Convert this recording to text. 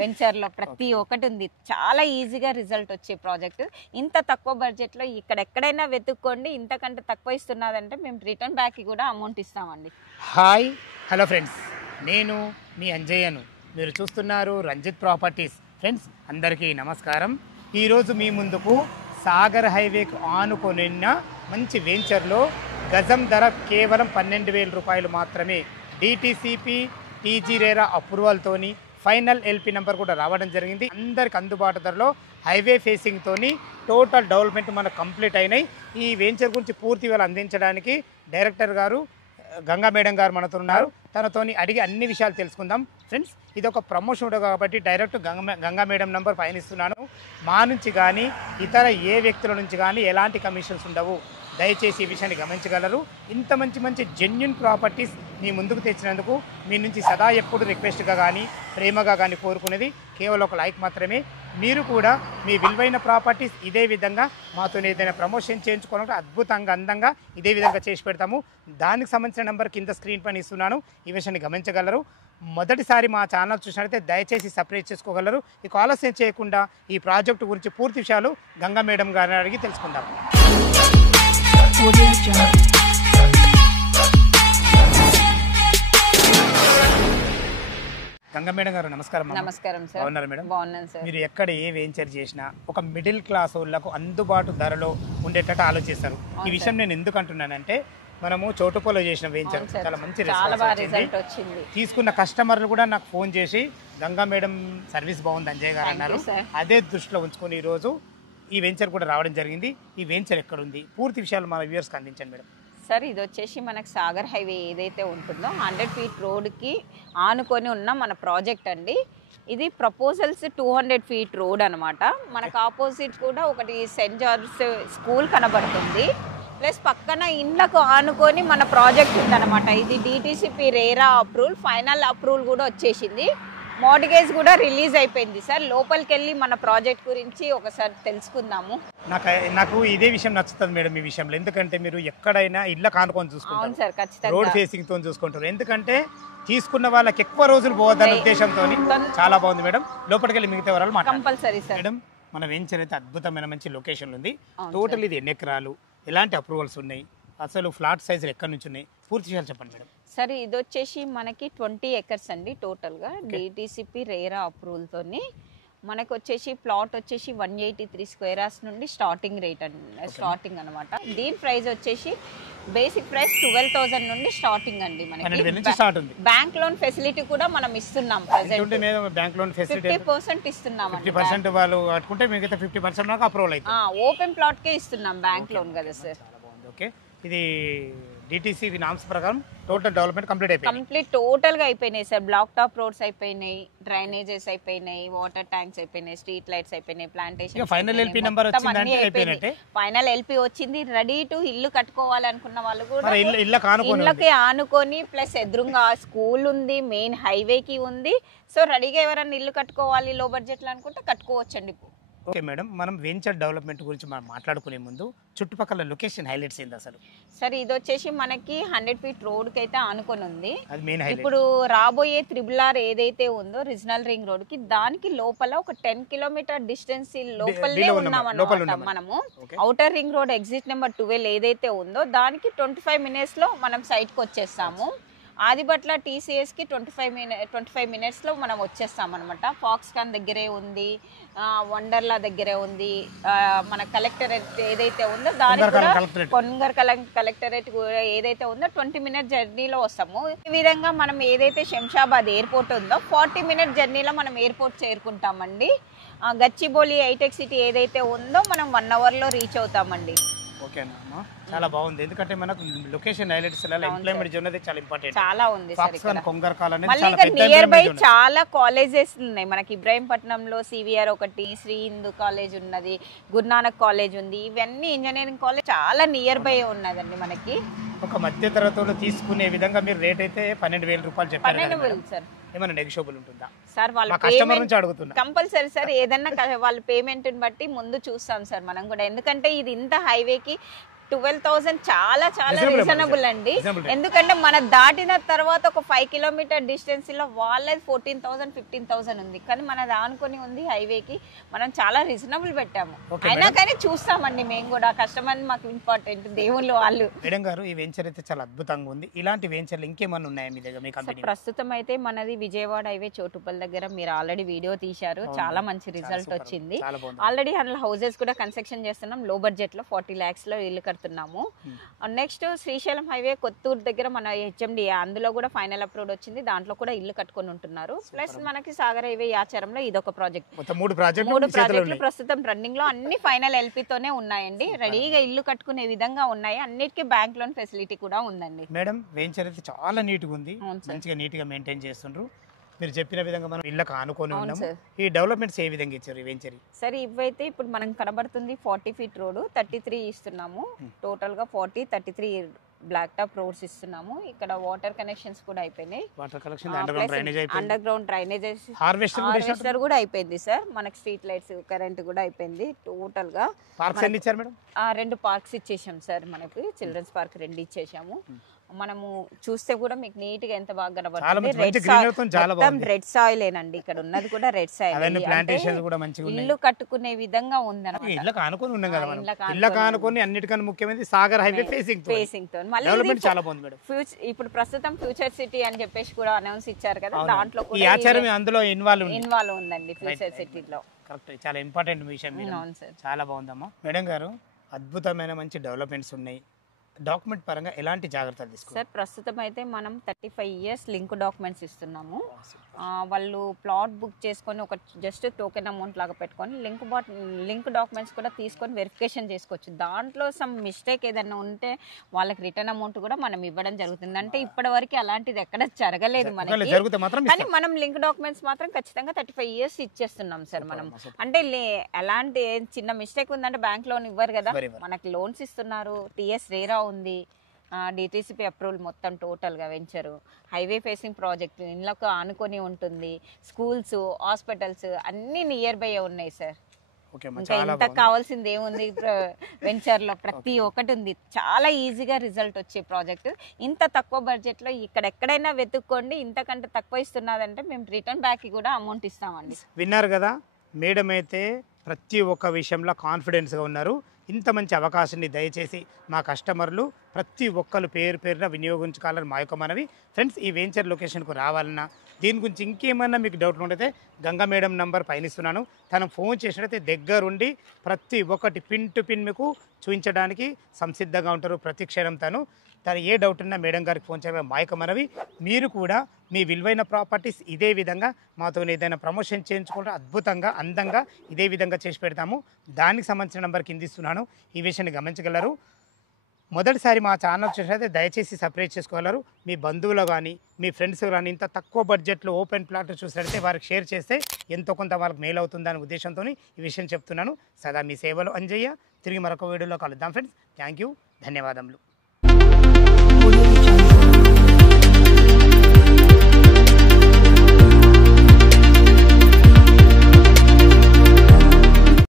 వెంచర్లో ప్రతి ఒక్కటి ఉంది. చాలా ఈజీగా రిజల్ట్ వచ్చే ప్రాజెక్ట్. ఇంత తక్కువ బడ్జెట్లో ఎక్కడైనా వెతుక్కోండి. ఇంతకంటే తక్కువ ఇస్తున్నదంటే మేము రిటర్న్ బ్యాక్ కూడా అమౌంట్ ఇస్తామండి. హాయ్ హలో ఫ్రెండ్స్, నేను మీ అంజయ్యను. మీరు చూస్తున్నారు రంజిత్ ప్రాపర్టీస్. ఫ్రెండ్స్ అందరికీ నమస్కారం. ఈరోజు మీ ముందుకు సాగర్ హైవేకు ఆనుకొనిన్న మంచి వెంచర్లో గజం ధర కేవలం 12,000 రూపాయలు మాత్రమే. డిటిసిపి టీజీ రేరా అప్రూవల్తోని ఫైనల్ ఎల్పి నెంబర్ కూడా రావడం జరిగింది. అందరికి అందుబాటు ధరలో హైవే ఫేసింగ్తోని టోటల్ డెవలప్మెంట్ మనకు కంప్లీట్ అయినాయి. ఈ వెంచర్ గురించి పూర్తి వివరాలు అందించడానికి డైరెక్టర్ గారు గంగా మేడం గారు మనతో ఉన్నారు. తనతోని అడిగి అన్ని విషయాలు తెలుసుకుందాం. ఫ్రెండ్స్ ఇది ఒక ప్రమోషన్ కాబట్టి డైరెక్ట్ గంగా మేడం నంబర్ పైన ఇస్తున్నాను. మా నుంచి కానీ ఇతర ఏ వ్యక్తుల నుంచి కానీ ఎలాంటి కమిషన్స్ ఉండవు. దయచేసి ఈ విషయాన్ని గమనించగలరు. ఇంత మంచి జెన్యున్ ప్రాపర్టీస్ మీ ముందుకు తెచ్చినందుకు మీ నుంచి సదా ఎప్పుడు రిక్వెస్ట్గా కానీ ప్రేమగా కానీ కోరుకునేది కేవలం ఒక లైక్ మాత్రమే. మీరు కూడా మీ విలువైన ప్రాపర్టీస్ ఇదే విధంగా మాతో ఏదైనా ప్రమోషన్ చేయించుకోవాలంటే అద్భుతంగా అందంగా ఇదే విధంగా చేసి పెడతాము. దానికి సంబంధించిన నెంబర్ కింద స్క్రీన్ పైన ఇస్తున్నాను. ఈ విషయాన్ని గమనించగలరు. మొదటిసారి మా ఛానల్ చూసినట్లయితే దయచేసి సబ్స్క్రైబ్ చేసుకోగలరు. ఇక ఆలస్యం చేయకుండా ఈ ప్రాజెక్టు గురించి పూర్తి విషయాలు గంగా మేడం గారిని అడిగి తెలుసుకుందాం. గంగా మేడం గారు నమస్కారం. నమస్కారం సార్. బాగున్నారు మేడం? బాగున్నాను సార్. మీరు ఎక్కడ ఏ వెంచర్ చేసినా ఒక మిడిల్ క్లాస్ వాళ్ళకు అందుబాటు ధరలో ఉండేటట్టు ఆలోచిస్తారు. ఈ విషయం నేను ఎందుకు అంటున్నానంటే మనము చోటుపోలో చేసిన వెంచర్ చాలా మంచి రిజల్ట్ వచ్చింది. తీసుకున్న కస్టమర్లు కూడా నాకు ఫోన్ చేసి గంగా మేడం సర్వీస్ బాగుంది అంజయ్ గారు అన్నారు. అదే దృష్టిలో ఉంచుకొని ఈరోజు ఈ వెంచర్ కూడా రావడం జరిగింది. ఈ వెంచర్ ఎక్కడ ఉంది పూర్తి విషయాలు మన వ్యూవర్స్కి అందించండి మేడం. సార్ ఇది వచ్చేసి మనకు సాగర్ హైవే ఏదైతే ఉంటుందో 100 ఫీట్ రోడ్కి ఆనుకొని ఉన్న మన ప్రాజెక్ట్ అండి. ఇది ప్రపోజల్స్ 200 ఫీట్ రోడ్ అనమాట. మనకు ఆపోజిట్ కూడా ఒకటి సెయింట్ జార్జ్ స్కూల్ కనబడుతుంది. ప్లస్ పక్కన ఇండ్లకు ఆనుకొని మన ప్రాజెక్ట్ ఉందన్నమాట. ఇది DTCP RERA approval, final approval కూడా వచ్చేసింది. మార్టిగేజ్ కూడా రిలీజ్ అయిపోయింది. సార్ లోపలికి వెళ్ళి మన ప్రాజెక్ట్ గురించి ఒకసారి తెలుసుకుందాము. నాకు ఇదే విషయం నచ్చుతుంది మేడం ఈ విషయంలో. ఎందుకంటే మీరు ఎక్కడైనా ఇళ్ళ కానుకొని చూసుకుంటారు. సార్ ఖచ్చితంగా రోడ్ ఫేసింగ్ తో చూసుకుంటారు. ఎందుకంటే తీసుకున్న వాళ్ళకి ఎక్కువ రోజులు పోవద్దనే ఉద్దేశంతో చాలా బాగుంది మేడం. లోపలికి వెళ్ళి మిగతా వరాలు కంపల్సరీ సార్. మేడం మన వెంచర్ అయితే అద్భుతమైన మంచి లొకేషన్ ఉంది. టోటల్ ఇది ఎన్ని ఎకరాలు, ఎలాంటి అప్రూవల్స్ ఉన్నాయి, అసలు ఫ్లాట్ సైజులు ఎక్కడి నుంచి ఉన్నాయి, పూర్తి విషయాలు చెప్పండి మేడం. సరే ఇది వచ్చేసి మనకి 20 ఎకర్స్ అండి టోటల్గా. డిటిసిపి రేరా అప్రూవల్తోని మనకు వచ్చేసి ప్లాట్ వచ్చేసి 183 స్క్వేర్ యార్డ్స్ నుండి స్టార్టింగ్ రేట్ స్టార్టింగ్ అనమాట. దీని ప్రైస్ వచ్చేసి బేసిక్ ప్రైస్ 12,000 నుండి స్టార్టింగ్ అండి. మనకి బ్యాంక్ లోన్ ఫెసిలిటీ కూడా మనం ఇస్తున్నాం. బ్యాంక్ లోన్ ఫెసిలిటీ 50% ఇస్తున్నాం. 50% వాళ్ళు కట్టుకుంటే మిగతా 50% నాకు అప్రూవల్ అయితే ఓపెన్ ప్లాట్ కే ఇస్తున్నాం బ్యాంక్ లోన్ కదా సార్. ఓకే, ఇది డిటిసి నామ్స్ ప్రకారం టోటల్ డెవలప్మెంట్ కంప్లీట్ టోటల్ గా అయిపోయినాయి సార్. బ్లాక్ టాప్ రోడ్స్ అయిపోయినాయి, డ్రైనేజెస్ అయిపోయినాయి, వాటర్ ట్యాంక్స్ అయిపోయినాయి, స్ట్రీట్ లైట్స్ అయిపోయినాయి, ప్లాంటేషన్ ఫైనల్ ఎల్పి నంబర్ వచ్చిందంటే అయిపోయినట్టే. ఫైనల్ ఎల్పి వచ్చింది. రెడీ టు ఇల్లు కట్టుకోవాలనుకున్న వాళ్ళు కూడా ఇళ్ళకి ఆనుకొని ప్లస్ ఎదురుగా స్కూల్ ఉంది, మెయిన్ హైవేకి ఉంది. సో రెడీగా ఎవరైనా ఇల్లు కట్టుకోవాలి లో బడ్జెట్ లో అనుకుంటే కట్టుకోవచ్చండి. ఓకే మేడం, మనం వెంచర్ డెవలప్మెంట్ గురించి మనం మాట్లాడుకునే ముందు చుట్టుపక్కల లొకేషన్ హైలైట్స్ ఏంది అసలు? సరే ఇది వచ్చేసి మనకి 100 ఫీట్ రోడ్ కి అయితే ఆనుకొని ఉంది. ఇప్పుడు రాబోయే RRR ఏదైతే ఉందో రీజనల్ రింగ్ రోడ్ కి దానికి లోపల ఒక 10 కిలోమీటర్ డిస్టెన్స్ లోపలే ఉన్నామన్నమాట. మనము outer ring road exit number 12 ఏదైతే ఉందో దానికి 25 minutes లో మనం సైట్ కి వచ్చేస్తాము. ఆదిబట్ల TCS కి 25 minutes లో మనం వచ్చేస్తాం అనమాట. ఫాక్స్కాన్ దగ్గరే ఉంది, వండర్లా దగ్గరే ఉంది. మన కలెక్టరేట్ ఏదైతే ఉందో దానికి కూడా కొన్గర్ కలెక్టరేట్ ఏదైతే ఉందో 20 minute జర్నీలో వస్తాము. ఈ విధంగా మనం ఏదైతే శంషాబాద్ ఎయిర్పోర్ట్ ఉందో 40 minute జర్నీలో మనం ఎయిర్పోర్ట్ చేరుకుంటామండి. గచ్చిబౌలి హైటెక్ సిటీ ఏదైతే ఉందో మనం 1 hour లో రీచ్ అవుతామండి. ఓకేనా, చాలా బాగుంది. ఎందుకంటే మనకు లొకేషన్ హైలైట్స్ ఎంప్లాయ్మెంట్ జోన్ చాలా ఇంపార్టెంట్. చాలా ఉంది నియర్ బై చాలా కాలేజెస్ ఉన్నాయి మనకి. ఇబ్రాహీంపట్నంలో CVR ఒకటి, శ్రీ హిందూ కాలేజ్ ఉన్నది, గురునానక్ కాలేజ్ ఉంది. ఇవన్నీ ఇంజనీరింగ్ కాలేజ్ చాలా నియర్ బై ఉన్నదండి మనకి. ఒక మధ్య తరగతిలో తీసుకునే విధంగా మీరు రేట్ అయితే 12,000 రూపాయలు చెప్పారు సార్. ఏమైనా నెగోషియబుల్ ఉంటుందా సార్? వాళ్ళ కస్టమర్ నుంచి అడుగుతున్నా. కంపల్సరీ సార్, ఏదన్నా వాళ్ళ పేమెంట్ బట్టి ముందు చూస్తాం సార్ మనం కూడా. ఎందుకంటే ఇది ఇంత హైవేకి 12,000 చాలా చాలా Reasonable, రీజనబుల్ అండి. reasonable rate. ఎందుకంటే మన దాటిన తర్వాత ఒక 5 కిలోమీటర్ డిస్టెన్స్ లో వాళ్ళది 14,000 15,000 ఉంది, కానీ మనది ఆనుకొని ఉంది హైవేకి. మనం చాలా రీజనబుల్ పెట్టాము. అయినా కానీ చూస్తామండి మేము కూడా, కస్టమర్ మాకు ఇంపార్టెంట్, దేవుళ్ళు వాళ్ళు. మేడం గారు ఈ వెంచర్ అయితే చాలా అద్భుతంగా ఉంది. ఇలాంటి వెంచర్లు ఇంకేమన్నా ఉన్నాయా మీ దగ్గర, మీ కంపెనీ? ప్రస్తుతం అయితే మనది విజయవాడ హైవే చోటుపల్ దగ్గర మీరు ఆల్రెడీ వీడియో తీశారు, చాలా మంచి రిజల్ట్ వచ్చింది. ఆల్రెడీ అందులో హౌసెస్ కూడా కన్స్ట్రక్షన్ చేస్తున్నాం, లో బడ్జెట్ లో 40 lakhs లో ఇల్లు కడుతున్నాము. నెక్స్ట్ శ్రీశైలం హైవే కొత్తూరు దగ్గర మన హెచ్ఎండి, అందులో కూడా ఫైనల్ అప్రూవ్ వచ్చింది, దాంట్లో కూడా ఇల్లు కట్టుకొని ఉంటున్నారు. ప్లస్ మనకి సాగర్ హైవే యాచారంలో ఇదొక ప్రాజెక్ట్. 3 ప్రాజెక్టులు ప్రస్తుతం రన్నింగ్ లో, అన్ని ఫైనల్ ఎల్పీతోనే ఉన్నాయండి. రెడీగా ఇల్లు కట్టుకునే విధంగా ఉన్నాయి, అన్నిటికీ బ్యాంక్ లోన్ ఫెసిలిటీ కూడా ఉందండి. మేడం వెంచర్ అయితే చాలా నీట్ గా ఉంది, మంచిగా నీట్ గా మెయింటైన్ చేస్తుండ్రు. మీరు చెప్పిన విధంగా మనం ఇళ్ళకి ఆనుకొని ఉన్నాము. ఈ డెవలప్మెంట్స్ ఏ విధంగా ఇచ్చారు ఈ వెంచర్? సరే ఇవైతే ఇప్పుడు మనం కనబడుతుంది 40 feet రోడ్, 33 ఇస్తున్నాము. టోటల్ గా 40, 33 బ్లాక్ టాప్ రోడ్స్ ఇస్తున్నాము. ఇక్కడ వాటర్ కనెక్షన్స్ కూడా అయిపోయినాయి, water connection, under ground drainage, harvester కూడా అయిపోయింది సార్. మనకి స్ట్రీట్ లైట్స్, కరెంట్ కూడా అయిపోయింది. టోటల్ గా పార్క్స్ ఎన్ని ఇచ్చారు మేడం? 2 పార్క్స్ ఇచ్చేసాం సార్. మనకి చిల్డ్రన్స్ పార్క్ 2 ఇచ్చేసాము. మనము చూస్తే కూడా మీకు నీట్ గా ఎంత బాగా కనబడుతుంది. రెడ్ సాయిల్ ఏనండి, ఇక్కడ ఉన్నది కూడా రెడ్ సాయిల్. ఇల్లు కట్టుకునే విధంగా ఉందన్నమాట. ఇళ్ళకి ఆనుకొని ఉన్నాం కదా మనం. ఇళ్ళకి ఆనుకొని అన్నిటికన్నా ముఖ్యమైనది సాగర్ హైవే ఫేసింగ్ తో. డెవలప్మెంట్ చాలా బాగుంది మేడం. ఇప్పుడు ప్రస్తుతం ఫ్యూచర్ సిటీ అని చెప్పేసి కూడా అనౌన్స్ ఇచ్చారు కదా, దాంట్లో ఈ ఆచారం అందులో ఇన్వాల్వ్ ఉందండి ఫ్యూచర్ సిటీలో. కరెక్ట్, చాలా ఇంపార్టెంట్ విషయం. చాలా బాగుందమ్మా. మేడం గారు అద్భుతమైన మంచి డెవలప్మెంట్స్ ఉన్నాయి. డాక్యుమెంట్ పరంగా ఎలాంటి జాగ్రత్తలు తీసుకోవాలి సార్? ప్రస్తుతం అయితే మనం 35 years లింక్ డాక్యుమెంట్స్ ఇస్తున్నాము. వాళ్ళు ప్లాట్ బుక్ చేసుకొని ఒక జస్ట్ టోకెన్ అమౌంట్ లాగా పెట్టుకొని లింక్ డాక్యుమెంట్స్ కూడా తీసుకొని వెరిఫికేషన్ చేసుకోవచ్చు. దాంట్లో సమ్ మిస్టేక్ ఏదైనా ఉంటే వాళ్ళకి రిటర్న్ అమౌంట్ కూడా మనం ఇవ్వడం జరుగుతుంది. అంటే ఇప్పటి వరకు అలాంటిది ఎక్కడ జరగలేదు మనకి, కానీ మనం లింక్ డాక్యుమెంట్స్ మాత్రం ఖచ్చితంగా 35 years ఇచ్చేస్తున్నాం సార్. మనం అంటే ఎలాంటి చిన్న మిస్టేక్ ఉందంటే బ్యాంక్ లోన్ ఇవ్వరు కదా, మనకి లోన్స్ ఇస్తున్నారు. టీఎస్ రేరా ఉంది, డిటిసిపి అప్రూవల్ మొత్తం టోటల్గా వెంచరు. హైవే ఫేసింగ్ ప్రాజెక్ట్, ఇళ్ళకు ఆనుకొని ఉంటుంది. స్కూల్స్, హాస్పిటల్స్ అన్ని నియర్ బై ఉన్నాయి సార్. ఇంకా ఇంత కావాల్సింది ఏముంది వెంచర్ లో, ప్రతి ఒక్కటి ఉంది. చాలా ఈజీగా రిజల్ట్ వచ్చే ప్రాజెక్ట్. ఇంత తక్కువ బడ్జెట్ లో ఇక్కడ ఎక్కడైనా వెతుక్కోండి. ఇంతకంటే తక్కువ ఇస్తున్నదంటే మేము రిటర్న్ బ్యాక్ కూడా అమౌంట్ ఇస్తామండి. విన్నారు కదా, మేడం అయితే ప్రతి ఒక్క విషయంలో కాన్ఫిడెన్స్గా ఉన్నారు. ఇంత మంచి అవకాశాన్ని దయచేసి మా కస్టమర్లు ప్రతి ఒక్కరు పేరున వినియోగించుకోవాలని మా యొక్క మనవి. ఫ్రెండ్స్, ఈ వెంచర్ లొకేషన్కు రావాలన్నా, దీని గురించి ఇంకేమన్నా మీకు డౌట్లు ఉంటే గంగా మేడం నంబర్ పైనిస్తున్నాను. తను ఫోన్ చేసినట్టయితే దగ్గరుండి ప్రతి ఒక్కటి పిన్ టు పిన్ మీకు చూపించడానికి సంసిద్ధంగా ఉంటారు. ప్రతి క్షణం తను ఏ డౌట్ ఉన్నా మేడం గారికి ఫోన్ చేయడం మా యొక్క మనవి. మీరు కూడా మీ విలువైన ప్రాపర్టీస్ ఇదే విధంగా మాతో ఏదైనా ప్రమోషన్ చేయించుకుంటే అద్భుతంగా, అందంగా ఇదే విధంగా చేసి పెడతాము. దానికి సంబంధించిన నెంబర్ కింద ఇస్తున్నాను, ఈ విషయాన్ని గమనించగలరు. మొదటిసారి మా ఛానల్ చూసినట్లయితే దయచేసి సబ్స్క్రైబ్ చేసుకోగలరు. మీ బంధువులు కానీ మీ ఫ్రెండ్స్ కానీ ఇంత తక్కువ బడ్జెట్లో ఓపెన్ ప్లాట్ చూసినట్లయితే వారికి షేర్ చేస్తే ఎంతో కొంత వాళ్ళకి మేలు అవుతుందనే ఉద్దేశంతో ఈ విషయం చెప్తున్నాను. సదా మీ సేవలో అంజయ్య. తిరిగి మరొక వీడియోలో కలుద్దాం ఫ్రెండ్స్. థ్యాంక్ యూ, ధన్యవాదములు.